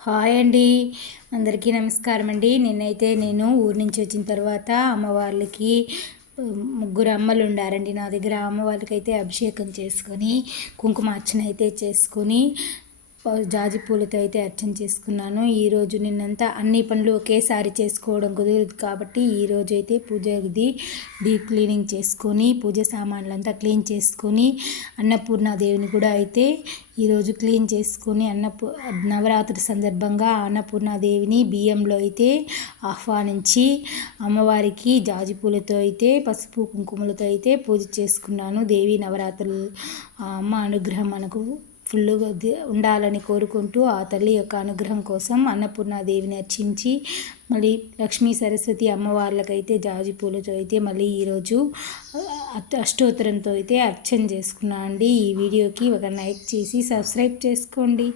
Hi అండి, అందరికీ నమస్కారం అండి. నేను ఊరి నుంచి వచ్చిన తర్వాత అమ్మవార్లకి ముగ్గురు అమ్మలు ఉండారండి నా దగ్గర. అమ్మవారికి అయితే అభిషేకం చేసుకొని కుంకుమార్చన అయితే చేసుకొని జాజి పూలతో అయితే అర్చన చేసుకున్నాను. ఈరోజు నిన్నంతా అన్ని పనులు ఒకేసారి చేసుకోవడం కుదరదు కాబట్టి ఈరోజు అయితే పూజ గది డీప్ క్లీనింగ్ చేసుకొని పూజ సామాన్లంతా క్లీన్ చేసుకొని అన్నపూర్ణాదేవిని కూడా అయితే ఈరోజు క్లీన్ చేసుకొని నవరాత్రి సందర్భంగా అన్నపూర్ణాదేవిని బియ్యంలో అయితే ఆహ్వానించి అమ్మవారికి జాజి పూలతో అయితే పసుపు కుంకుమలతో అయితే పూజ చేసుకున్నాను. దేవి నవరాత్రులు అమ్మ అనుగ్రహం మనకు ఫుల్గా ఉండాలని కోరుకుంటూ ఆ తల్లి యొక్క అనుగ్రహం కోసం అన్నపూర్ణాదేవిని అర్చించి మళ్ళీ లక్ష్మీ సరస్వతి అమ్మవార్లకైతే జాజి పూలతో అయితే మళ్ళీ ఈరోజు అష్టోత్తరంతో అయితే అర్చన చేసుకున్నాను అండి. ఈ వీడియోకి ఒక లైక్ చేసి సబ్స్క్రైబ్ చేసుకోండి.